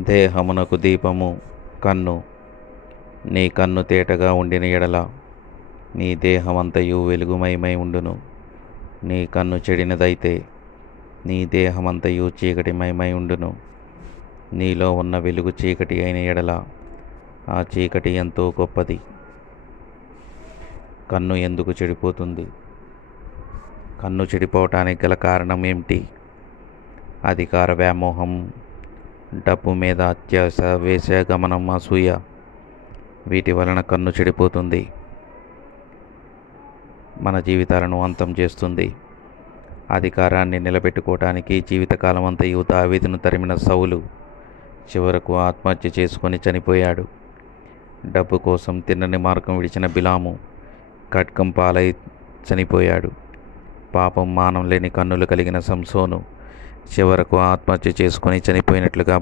దేహమునకు దీపము కన్ను. నీ కన్ను తేటగా ఉండిన ఎడల నీ దేహమంతయు వెలుగుమయమై ఉండును. నీ కన్ను చెడినదైతే నీ దేహమంతయు చీకటిమయమై ఉండును. నీలో ఉన్న వెలుగు చీకటి అయిన ఎడల ఆ చీకటి ఎంతో గొప్పది. కన్ను ఎందుకు చెడిపోతుంది? కన్ను చెడిపోవటానికి గల కారణం ఏమిటి? అధికార వ్యామోహం, డబ్బు మీద అత్యాశ, వేశ్యాగమనం, అసూయ. వీటి వలన కన్ను చెడిపోతుంది, మన జీవితాలను అంతం చేస్తుంది. అధికారాన్ని నిలబెట్టుకోవటానికి జీవితకాలం అంతయు దావీదును తరిమిన సౌలు చివరకు ఆత్మహత్య చేసుకొని చనిపోయాడు. డబ్బు కోసం తిన్నని మార్గం విడిచిన బిలాము ఖడ్గం పాలై చనిపోయాడు. పాపం మానం లేని కన్నులు కలిగిన సంసోను చివరకు ఆత్మహత్య చేసుకొని చనిపోయినట్లుగా